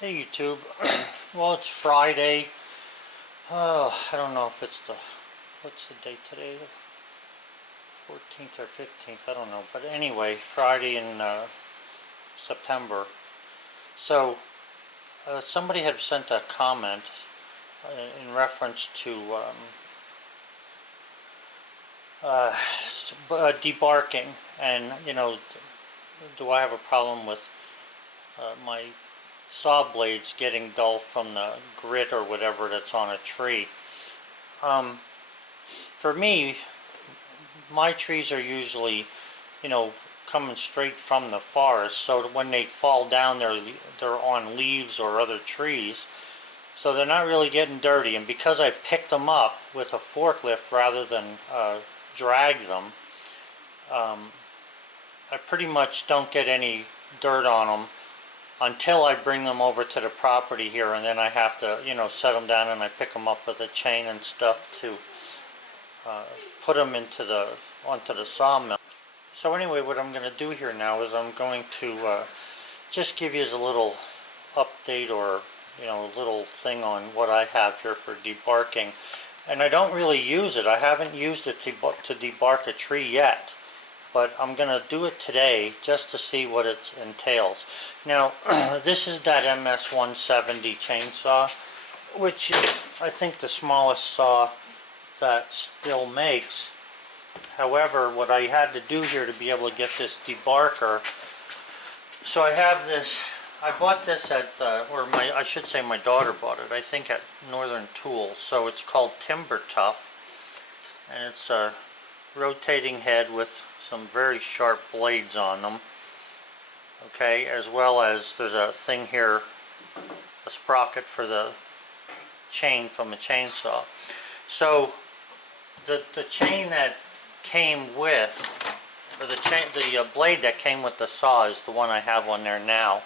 Hey YouTube. Well, it's Friday. I don't know if it's what's the date today? The 14th or 15th, I don't know. But anyway, Friday in September. So, somebody had sent a comment in reference to debarking. And, do I have a problem with my saw blades getting dull from the grit or whatever that's on a tree. For me, my trees are usually, coming straight from the forest, so when they fall down they're on leaves or other trees, so they're not really getting dirty. And because I pick them up with a forklift rather than drag them, I pretty much don't get any dirt on them until I bring them over to the property here, and then I have to, set them down, and I pick them up with a chain and stuff to put them onto the sawmill. So anyway, what I'm going to do here now is I'm going to just give you a little update, or a little thing on what I have here for debarking. And I don't really use it. I haven't used it to debark a tree yet, but I'm going to do it today just to see what it entails. Now, this is that MS-170 chainsaw, which is, I think, the smallest saw that still makes. However, what I had to do here to be able to get this debarker, so I have this, I bought this at, I should say my daughter bought it, I think at Northern Tools. So it's called Timber Tuff, and it's a rotating head with some very sharp blades on them, okay, as well as there's a thing here, a sprocket for the chain from a chainsaw. So the chain that came with, or the blade that came with the saw is the one I have on there now.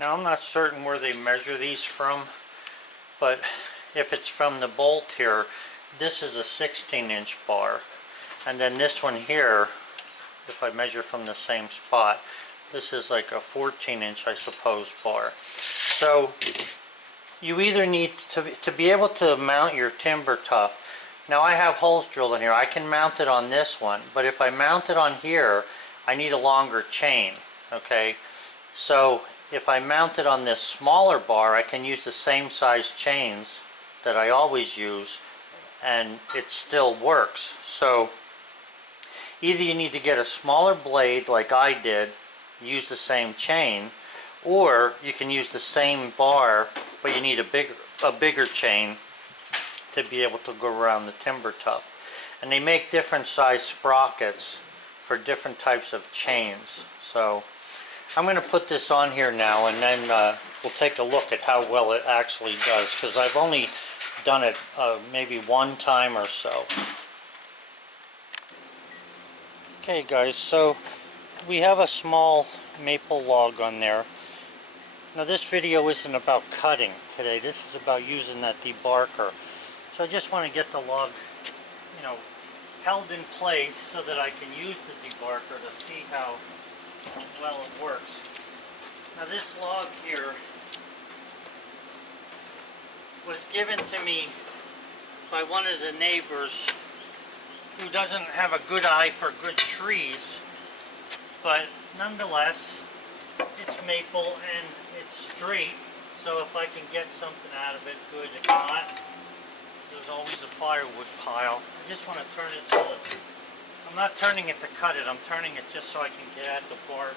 Now I'm not certain where they measure these from, but if it's from the bolt here, this is a 16-inch bar. And then this one here, if I measure from the same spot, this is like a 14-inch, I suppose, bar. So you either need to be able to mount your Timber Tuff. Now I have holes drilled in here. I can mount it on this one, but if I mount it on here, I need a longer chain, okay? So if I mount it on this smaller bar, I can use the same size chains that I always use, and it still works. So either you need to get a smaller blade like I did, use the same chain, or you can use the same bar, but you need a bigger chain to be able to go around the Timber Tuff. And they make different size sprockets for different types of chains. So I'm going to put this on here now, and then we'll take a look at how well it actually does, because I've only done it maybe one time or so. Okay guys, so we have a small maple log on there. Now this video isn't about cutting today, this is about using that debarker. So I just want to get the log, held in place so that I can use the debarker to see how well it works. Now this log here was given to me by one of the neighbors who doesn't have a good eye for good trees, but nonetheless it's maple and it's straight, so if I can get something out of it, good. If not, there's always a firewood pile. I just want to turn it so that I'm not turning it to cut it, I'm turning it just so I can get at the bark.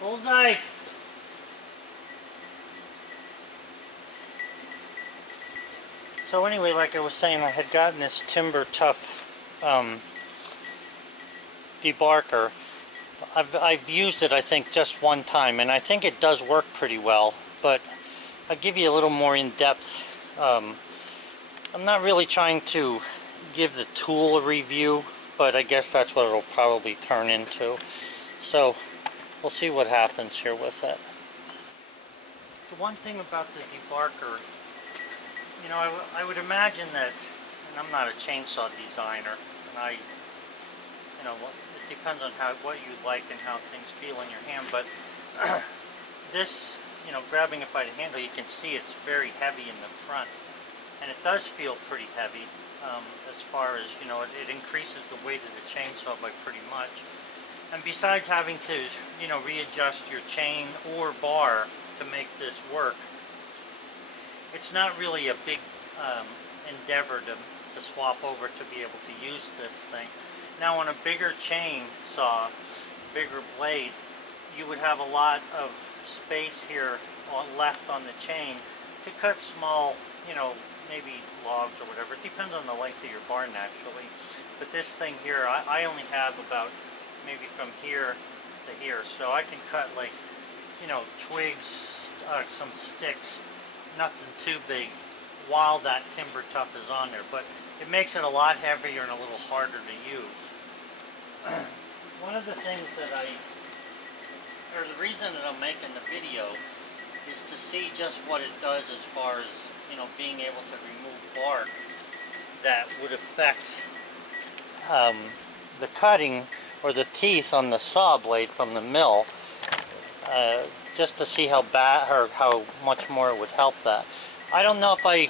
Bullseye! So anyway, like I was saying, I had gotten this Timber Tuff debarker. I've used it, I think, just one time, and I think it does work pretty well, but I'll give you a little more in-depth. I'm not really trying to give the tool a review, but I guess that's what it'll probably turn into. So we'll see what happens here with it. The one thing about the debarker, you know, I would imagine that, and I'm not a chainsaw designer, and you know, it depends on what you like and how things feel in your hand, but this, you know, grabbing it by the handle, you can see it's very heavy in the front, and it does feel pretty heavy. As far as, you know, it increases the weight of the chainsaw by pretty much. And besides having to, you know, readjust your chain or bar to make this work, it's not really a big endeavor to swap over to be able to use this thing. Now on a bigger chainsaw, bigger blade, you would have a lot of space here left on the chain to cut small, you know, maybe logs or whatever. It depends on the length of your bar naturally. But this thing here, I only have about maybe from here to here. So I can cut, like, you know, twigs, some sticks, nothing too big, while that timber tuff is on there. But it makes it a lot heavier and a little harder to use. One of the things that or the reason that I'm making the video is to see just what it does as far as, you know, being able to remove bark that would affect the cutting or the teeth on the saw blade from the mill, just to see how bad or how much more it would help that. I don't know if I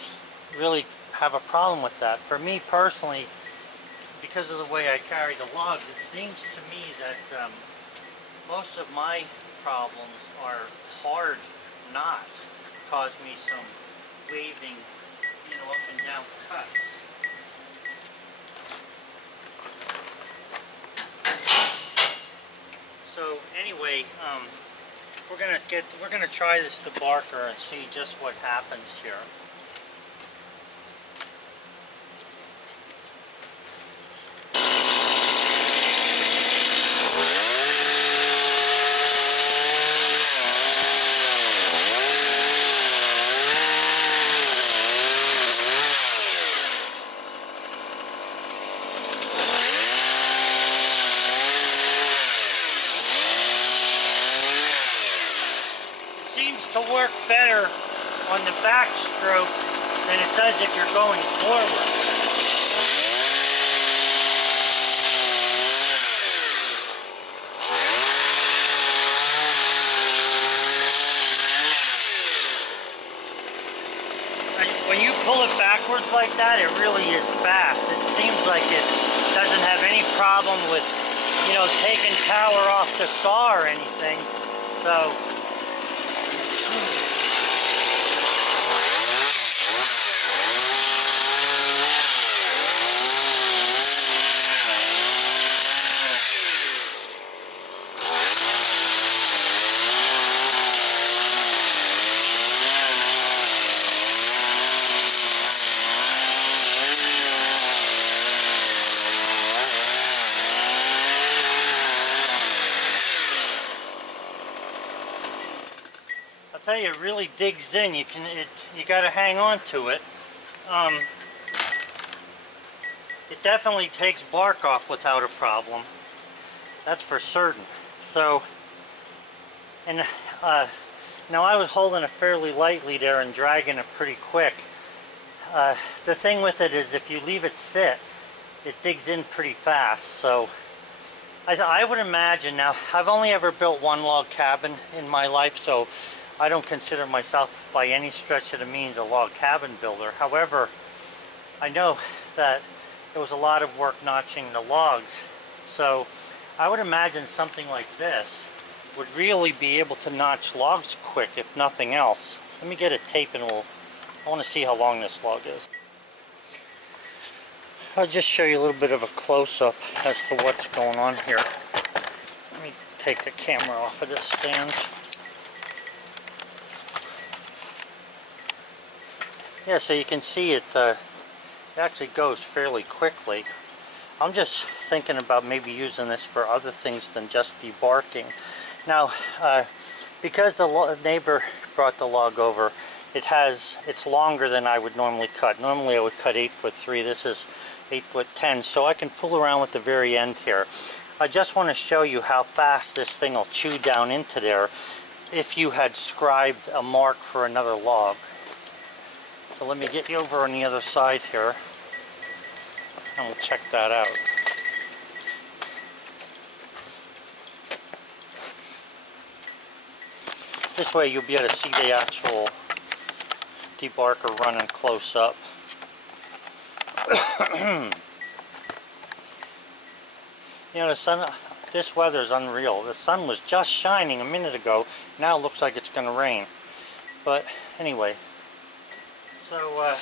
really have a problem with that. For me personally, because of the way I carry the logs, it seems to me that most of my problems are hard knots, cause me some waving, you know, up and down cuts. So anyway, we're gonna try this debarker and see just what happens here. To work better on the backstroke than it does if you're going forward. When you pull it backwards like that, it really is fast. It seems like it doesn't have any problem with, you know, taking power off the saw or anything. So tell you, it really digs in. You got to hang on to it. It definitely takes bark off without a problem. That's for certain. So, and now I was holding it fairly lightly there and dragging it pretty quick. The thing with it is, if you leave it sit, it digs in pretty fast. So I would imagine, now I've only ever built one log cabin in my life, so I don't consider myself by any stretch of the means a log cabin builder. However, I know that it was a lot of work notching the logs. So I would imagine something like this would really be able to notch logs quick, if nothing else. Let me get a tape and I want to see how long this log is. I'll just show you a little bit of a close-up as to what's going on here. Let me take the camera off of this stand. Yeah, so you can see it actually goes fairly quickly. I'm just thinking about maybe using this for other things than just debarking. Now, because the neighbor brought the log over, it's longer than I would normally cut. Normally I would cut 8'3". This is 8'10", so I can fool around with the very end here. I just want to show you how fast this thing will chew down into there if you had scribed a mark for another log. So let me get you over on the other side here and we'll check that out. This way you'll be able to see the actual debarker running close up. You know, the sun, this weather is unreal. The sun was just shining a minute ago. Now it looks like it's going to rain. But anyway, so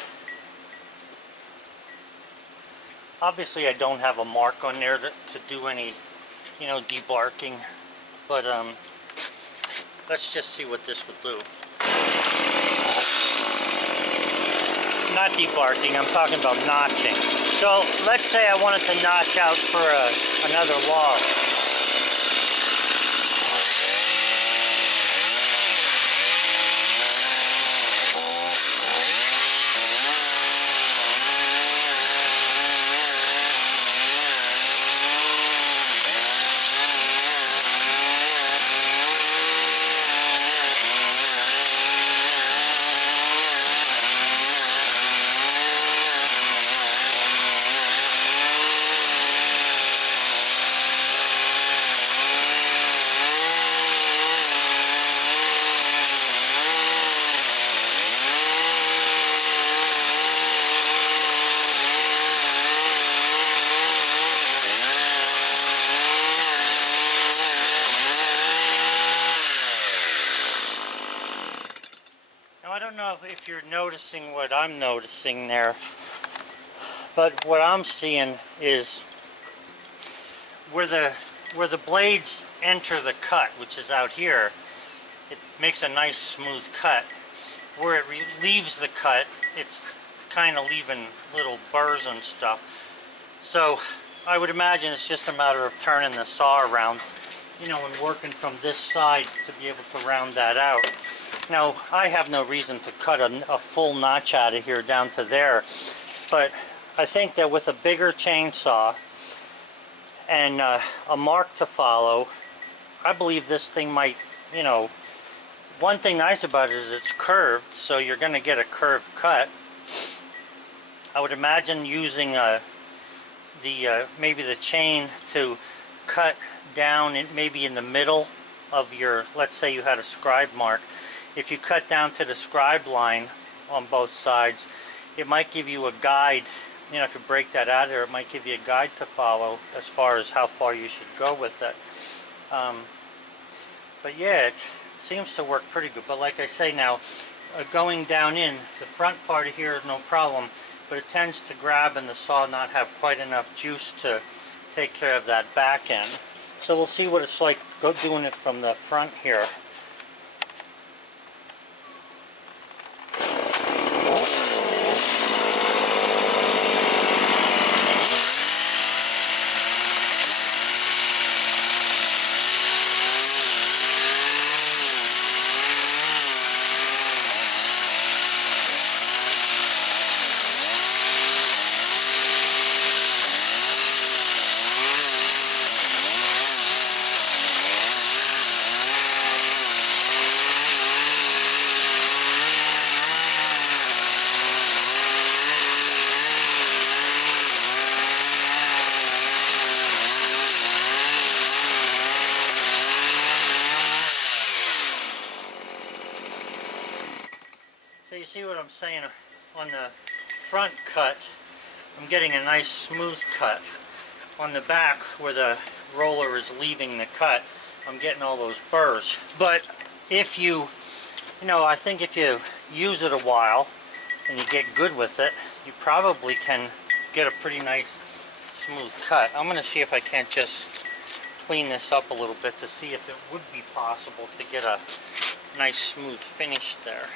obviously I don't have a mark on there to do any, you know, debarking. But let's just see what this would do. Not debarking, I'm talking about notching. So let's say I wanted to notch out for another log. I don't know if you're noticing what I'm noticing there, but what I'm seeing is where the blades enter the cut, which is out here, it makes a nice smooth cut. Where it leaves the cut, it's kind of leaving little burrs and stuff. So I would imagine it's just a matter of turning the saw around, you know, and working from this side to be able to round that out. Now, I have no reason to cut a full notch out of here down to there, but I think that with a bigger chainsaw and a mark to follow, I believe this thing might, you know, one thing nice about it is it's curved, so you're going to get a curved cut. I would imagine using maybe the chain to cut down maybe in the middle of your, let's say you had a scribe mark. If you cut down to the scribe line on both sides, it might give you a guide. You know, if you break that out of there, it might give you a guide to follow as far as how far you should go with it. But yeah, it seems to work pretty good. But like I say now, going down in, the front part of here is no problem, but it tends to grab and the saw not have quite enough juice to take care of that back end. So we'll see what it's like doing it from the front here. So you see what I'm saying on the front cut, I'm getting a nice smooth cut. On the back where the roller is leaving the cut, I'm getting all those burrs. But if you know, I think if you use it a while and you get good with it, you probably can get a pretty nice smooth cut. I'm going to see if I can't just clean this up a little bit to see if it would be possible to get a nice smooth finish there.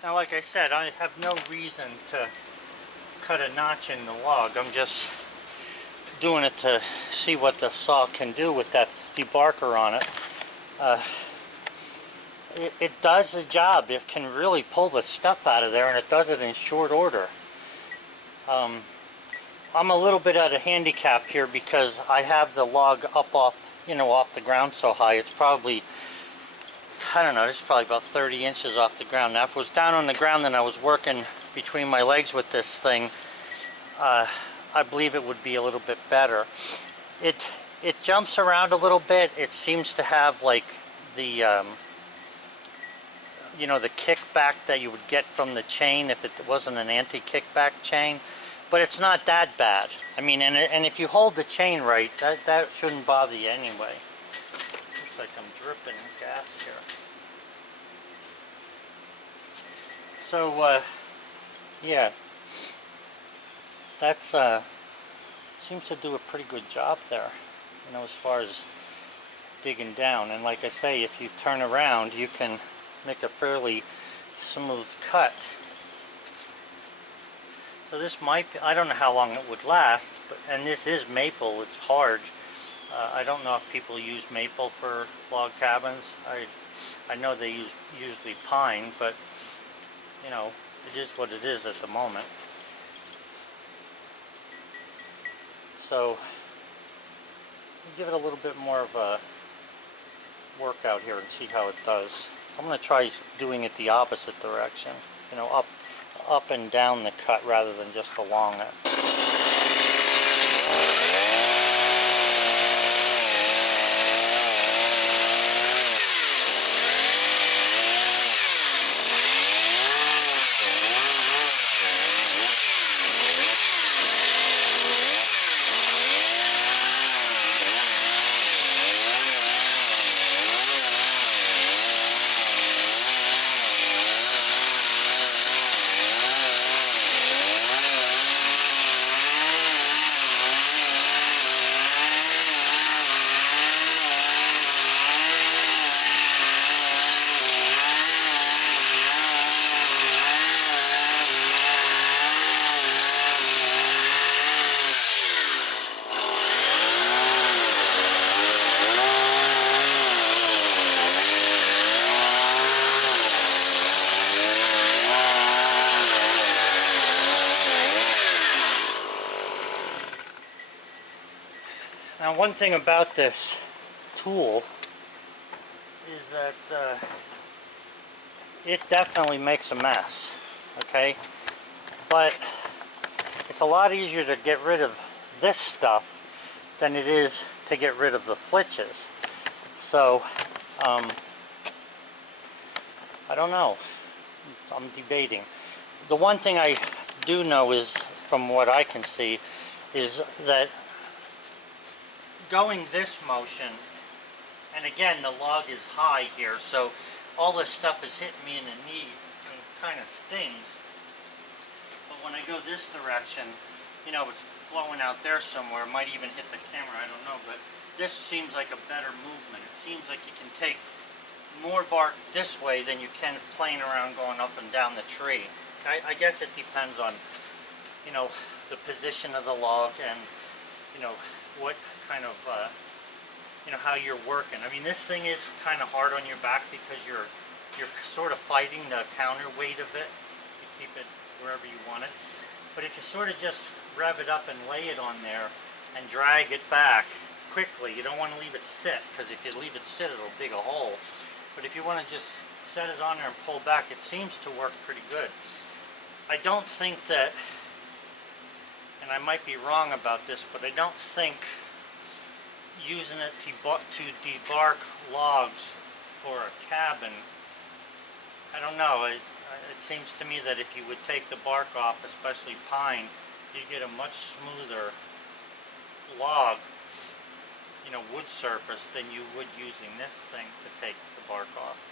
Now, like like I said, I have no reason to cut a notch in the log. I'm just doing it to see what the saw can do with that debarker on it. It does the job. It can really pull the stuff out of there, and it does it in short order. I'm a little bit at a handicap here because I have the log up off, you know, off the ground so high. It's probably, I don't know, it's probably about 30 inches off the ground. Now if it was down on the ground and I was working between my legs with this thing, I believe it would be a little bit better. It jumps around a little bit. It seems to have like the you know, the kickback that you would get from the chain if it wasn't an anti-kickback chain, but it's not that bad. I mean, and if you hold the chain right, that shouldn't bother you anyway. Looks like I'm dripping gas here. So yeah, that's seems to do a pretty good job there, you know, as far as digging down. And like I say, if you turn around, you can make a fairly smooth cut. So this might be, I don't know how long it would last, but, and this is maple, it's hard. I don't know if people use maple for log cabins. I know they use usually pine, but you know, it is what it is at the moment. So give it a little bit more of a workout here and see how it does. I'm going to try doing it the opposite direction, you know, up and down the cut rather than just along it. Now, one thing about this tool is that it definitely makes a mess, okay? But it's a lot easier to get rid of this stuff than it is to get rid of the flitches. So, I don't know. I'm debating. The one thing I do know is, from what I can see, is that going this motion, and again the log is high here, so all this stuff is hitting me in the knee and kind of stings. But when I go this direction, you know, it's blowing out there somewhere. It might even hit the camera, I don't know, but this seems like a better movement. It seems like you can take more bark this way than you can playing around going up and down the tree. I guess it depends on, you know, the position of the log and, you know, what kind of, you know, how you're working. I mean, this thing is kind of hard on your back because you're sort of fighting the counterweight of it to keep it wherever you want it. But if you sort of just rev it up and lay it on there and drag it back quickly, you don't want to leave it sit, because if you leave it sit, it'll dig a hole. But if you want to just set it on there and pull back, it seems to work pretty good. I don't think that, and I might be wrong about this, but I don't think using it to debark logs for a cabin, I don't know, it seems to me that if you would take the bark off, especially pine, you get a much smoother log, you know, wood surface than you would using this thing to take the bark off.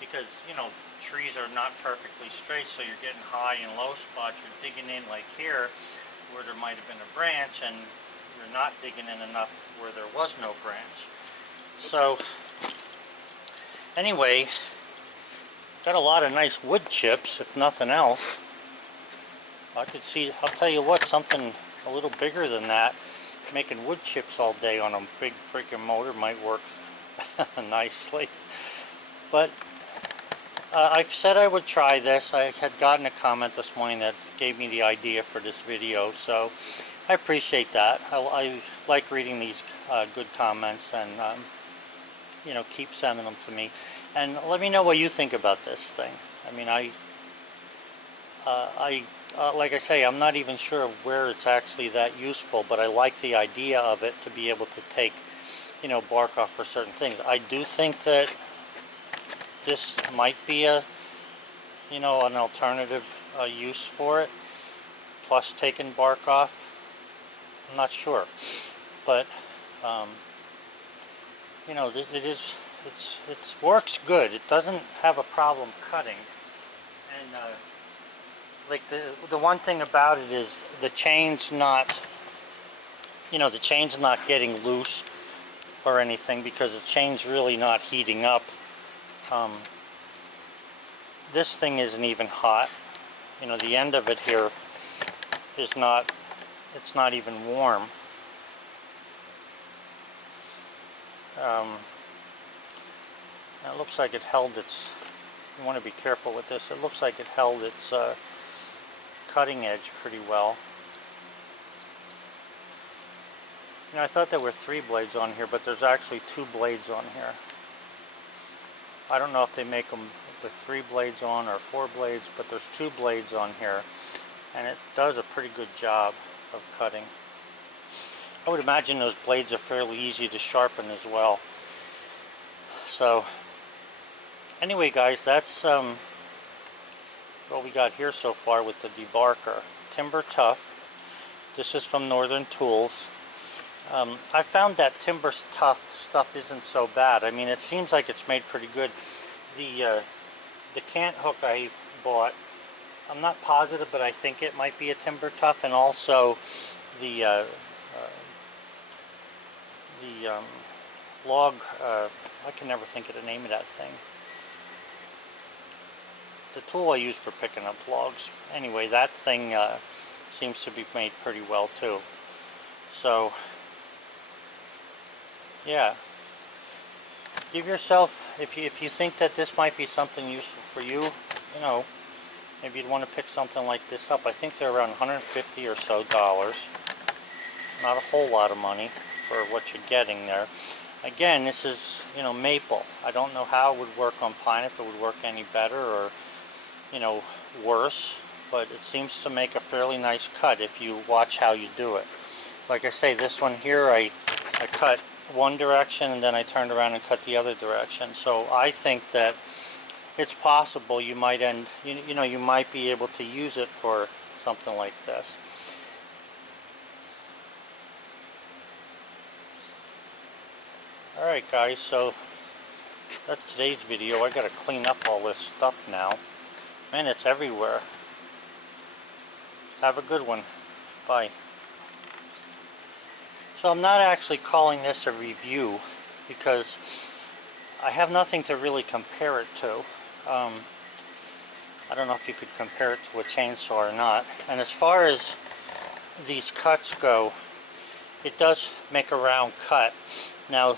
Because, you know, trees are not perfectly straight, so you're getting high and low spots. You're digging in like here, where there might have been a branch, and you're not digging in enough where there was no branch. So anyway, got a lot of nice wood chips, if nothing else. I could see, I'll tell you what, something a little bigger than that, making wood chips all day on a big freaking motor might work nicely. But I've said I would try this. I had gotten a comment this morning that gave me the idea for this video, so I appreciate that. I like reading these good comments, and you know, keep sending them to me. And let me know what you think about this thing. I mean, like I say, I'm not even sure where it's actually that useful, but I like the idea of it to be able to take, you know, bark off for certain things. I do think that this might be a, you know, an alternative use for it, plus taking bark off. I'm not sure, but you know, it works good. It doesn't have a problem cutting, and like the one thing about it is the chain's not, you know, the chain's not getting loose or anything because the chain's really not heating up. This thing isn't even hot. You know, the end of it here is not, it's not even warm. It looks like it held its, you want to be careful with this, it looks like it held its cutting edge pretty well. You know, I thought there were 3 blades on here, but there's actually 2 blades on here. I don't know if they make them with 3 blades on or 4 blades, but there's 2 blades on here, and it does a pretty good job of cutting. I would imagine those blades are fairly easy to sharpen as well. So anyway, guys, that's what we got here so far with the debarker. Timber Tuff. This is from Northern Tools. I found that Timber Tuff stuff isn't so bad. I mean, it seems like it's made pretty good. The cant hook I bought, I'm not positive, but I think it might be a Timber Tuff, and also the log, I can never think of the name of that thing. The tool I use for picking up logs. Anyway, that thing seems to be made pretty well too. So yeah, give yourself, if you think that this might be something useful for you, you know, maybe you'd want to pick something like this up. I think they're around $150 or so. Not a whole lot of money for what you're getting there. Again, this is, you know, maple. I don't know how it would work on pine, if it would work any better or, you know, worse, but it seems to make a fairly nice cut if you watch how you do it. Like I say, this one here, I cut one direction and then I turned around and cut the other direction. So I think that it's possible you might you know, you might be able to use it for something like this. Alright guys, so that's today's video. I gotta clean up all this stuff now. Man, it's everywhere. Have a good one. Bye. So I'm not actually calling this a review because I have nothing to really compare it to. I don't know if you could compare it to a chainsaw or not. And as far as these cuts go, it does make a round cut. Now,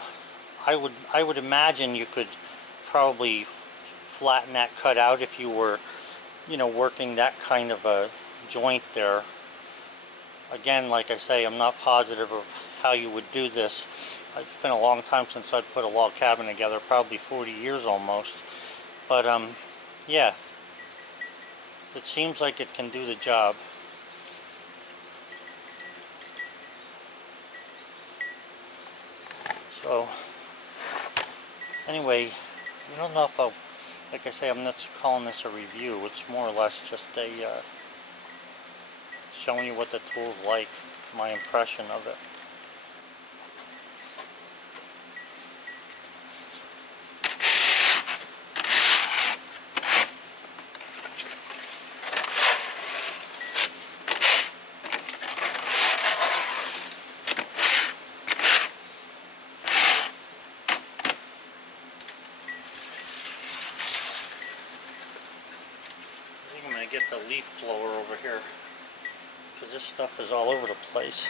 I would imagine you could probably flatten that cut out if you were, you know, working that kind of a joint there. Again, like I say, I'm not positive of how you would do this. It's been a long time since I've put a log cabin together, probably 40 years almost. But yeah, it seems like it can do the job. So anyway, I don't know if I'll, like I say, I'm not calling this a review. It's more or less just a showing you what the tool's like, my impression of it. get the leaf blower over here, because this stuff is all over the place.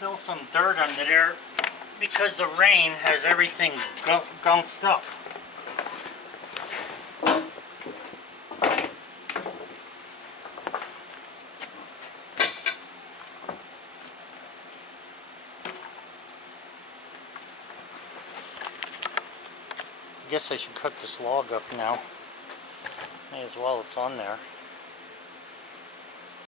Still some dirt under there because the rain has everything gunked up. I guess I should cut this log up now. May as well, it's on there.